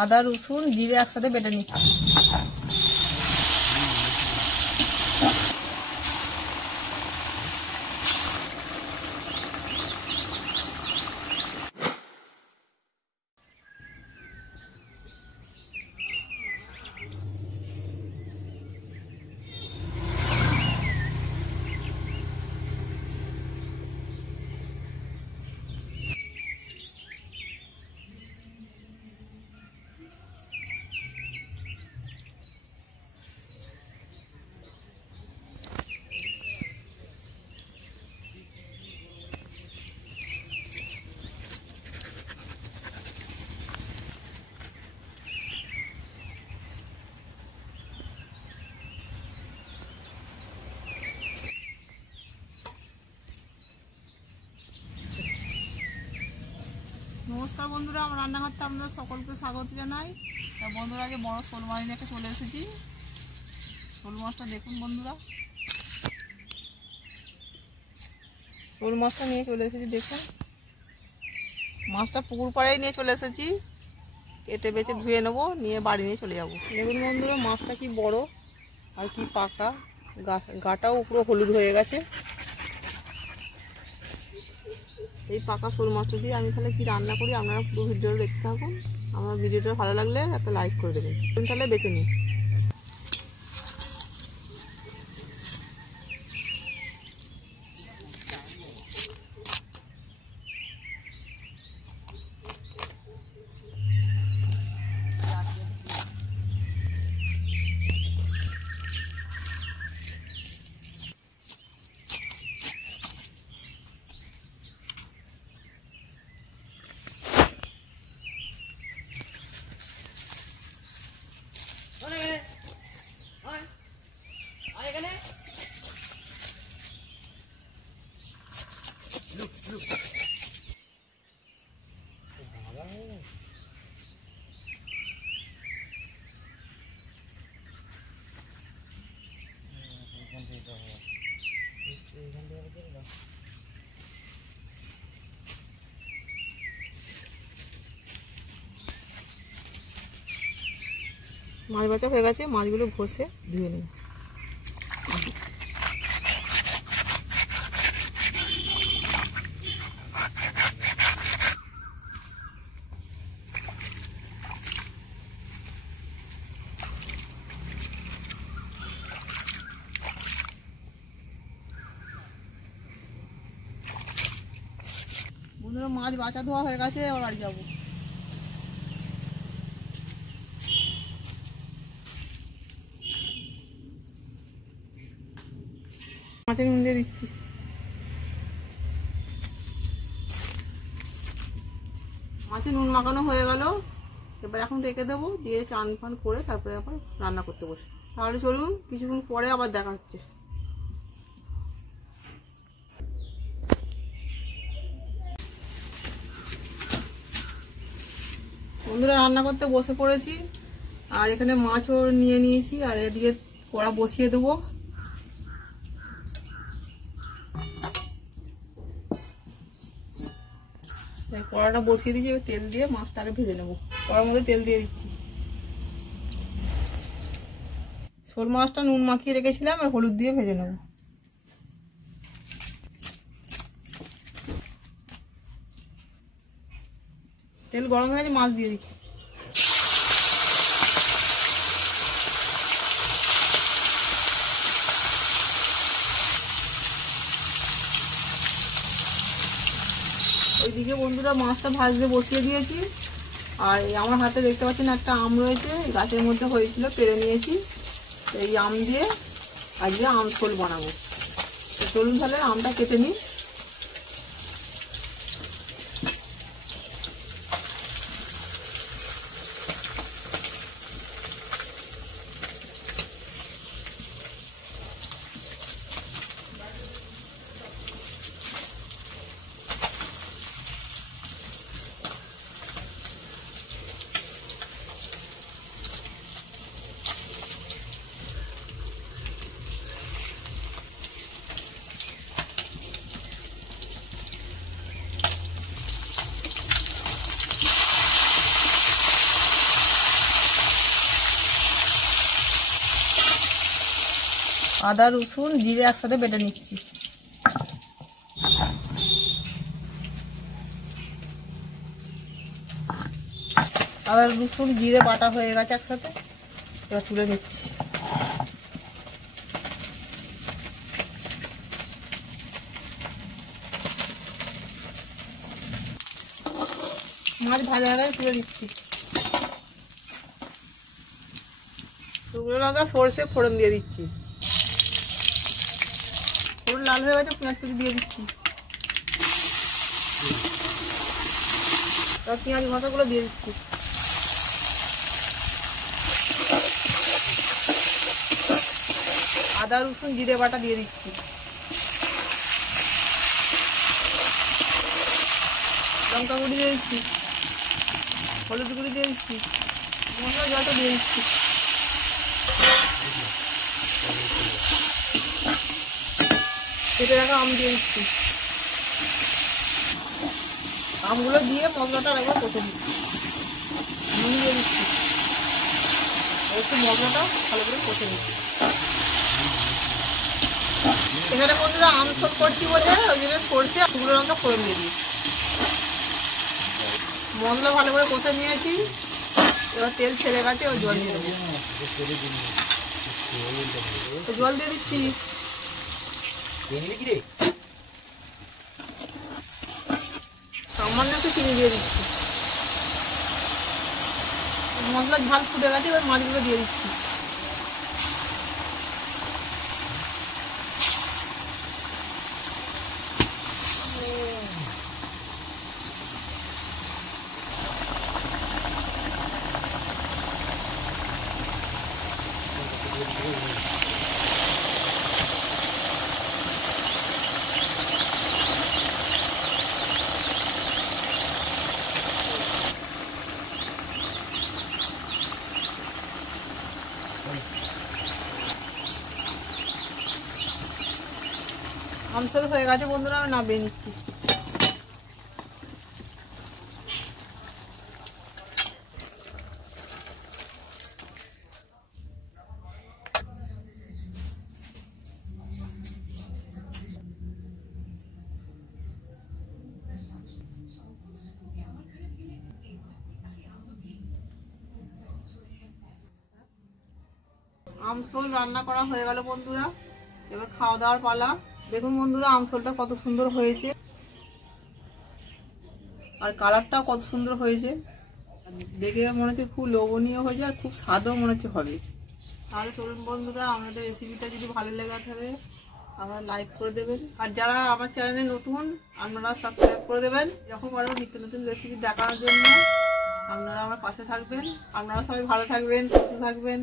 আদা রসুন জিরে একসাথে বেটে নিচ্ছি। নমস্কার বন্ধুরা, আমার রান্নাঘরতে আপনাদের সকলকে স্বাগত জানাই। তা বন্ধুরা, আগে বড় শোল মাছ নিয়ে চলে এসেছি। শোল মাছটা দেখুন বন্ধুরা, শোল মাছটা নিয়ে চলে এসেছি। দেখুন মাছটা পুকুর পাড়েই নিয়ে চলে এসেছি। কেটে বেছে ধুয়ে নেবো, নিয়ে বাড়ি নিয়ে চলে যাবো। দেখুন বন্ধুরা, মাছটা কি বড় আর কি পাকা, গাটাও পুরো হলুদ হয়ে গেছে। এই পাকা শোল মাছটা দিয়ে আমি তাহলে কি রান্না করি আপনারা পুরো ভিডিওটা দেখতে থাকুন। আমার ভিডিওটা ভালো লাগলে একটা লাইক করে দেবেন। তাহলে বেছে নিই। মাছ বাছা হয়ে গেছে, মাছগুলো ঘষে ধুয়ে নিই। বন্ধুরা, মাছ বাছা ধোয়া হয়ে গেছে, এবার বাড়ি যাবো। মাছের নুন দিয়ে দিচ্ছি। মাছে নুন মাখানো হয়ে গেল, এবার এখন রেখে দেবো, দিয়ে চান ফান করে তারপরে আবার রান্না করতে বসে। তাহলে চলুন, কিছুক্ষণ পরে আবার দেখা হচ্ছে। বন্ধুরা, রান্না করতে বসে পড়েছি, আর এখানে মাছও নিয়ে নিয়েছি, আর এদিকে কড়া বসিয়ে দেবো। কড়াটা বসিয়ে দিয়েছি, এবার তেল দিয়ে মাছটাকে ভেজে নেবো। কড়ার মধ্যে তেল দিয়ে দিচ্ছি। শোল মাছটা নুন মাখিয়ে রেখেছিলাম, আর হলুদ দিয়ে ভেজে নেবো। তেল গরম হয়ে গেছে, মাছ দিয়ে দিচ্ছি। ওইদিকে বন্ধুরা মাছটা ভাজতে বসিয়ে দিয়েছি, আর আমার হাতে দেখতে পাচ্ছেন একটা আম রয়েছে, গাছের মধ্যে হয়েছিল, পেড়ে নিয়েছি। এই আম দিয়ে আজকে আম ঝোল বানাবো। চলুন তাহলে আমটা কেটে নিই। আদা রসুন জিরে একসাথে বেটে নিচ্ছি। আদা রসুন জিরে বাটা হয়ে গেছে একসাথে, এবার তুলে নিচ্ছি। মাছ ভাজা হয়ে তুলে নিচ্ছি। শুকনো লঙ্কা সরষে ফোড়ন দিয়ে দিচ্ছি। ফোড়ন লাল হয়ে গেছে, পেঁয়াজ কুচি দিয়ে দিচ্ছি। এবার পেঁয়াজ ভাজাগুলো দিয়ে দিচ্ছি। আদা রসুন জিরে বাটা দিয়ে দিচ্ছি। লঙ্কা গুঁড়ি দিয়ে দিচ্ছি, হলুদ গুঁড়ি দিয়ে দিচ্ছি, মশলা জলটা দিয়ে দিচ্ছি। কেটে রাখা আম দিয়ে দিচ্ছি। আমগুলো দিয়ে মশলাটা একবার কষে দিচ্ছি। নুন দিয়ে দিচ্ছি, একটু মশলাটা ভালো করে কষে দিচ্ছি। এখানে বন্ধুরা আম ঝোল করছি বলে ওই জন্য সরষে শুকনো লঙ্কা ফোড়ন দিয়ে দিই। মশলা ভালো করে কষে নিয়েছি, এবার তেল ছেড়ে গেছে, ওই জল দিয়ে দেবো। জল দিয়ে দিচ্ছি। সামান্য একটু চিনি দিয়ে দিচ্ছি। মশলার ঝাল ফুটে গেছে, এবার মাছগুলো দিয়ে দিচ্ছি। আমসল হয়ে গেছে বন্ধুরা, আমি নামিয়ে নিচ্ছি। আমসল রান্না করা হয়ে গেল বন্ধুরা, এবার খাওয়া দাওয়ার পালা। দেখুন বন্ধুরা আমসলটা কত সুন্দর হয়েছে, আর কালারটাও কত সুন্দর হয়েছে। দেখে মনে হচ্ছে খুব লোভনীয় হয়েছে, আর খুব স্বাদও মনে হচ্ছে হবে। তাহলে চলুন বন্ধুরা, আমাদের রেসিপিটা যদি ভালো লেগে থাকে আপনারা লাইক করে দেবেন, আর যারা আমার চ্যানেলে নতুন আপনারা সাবস্ক্রাইব করে দেবেন। যখন আরও নিত্য নতুন রেসিপি দেখানোর জন্য আপনারা আমার পাশে থাকবেন। আপনারা সবাই ভালো থাকবেন, সুস্থ থাকবেন।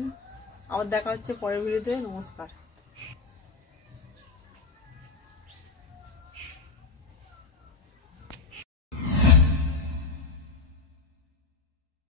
আবার দেখা হচ্ছে পরের ভিডিওতে। নমস্কার।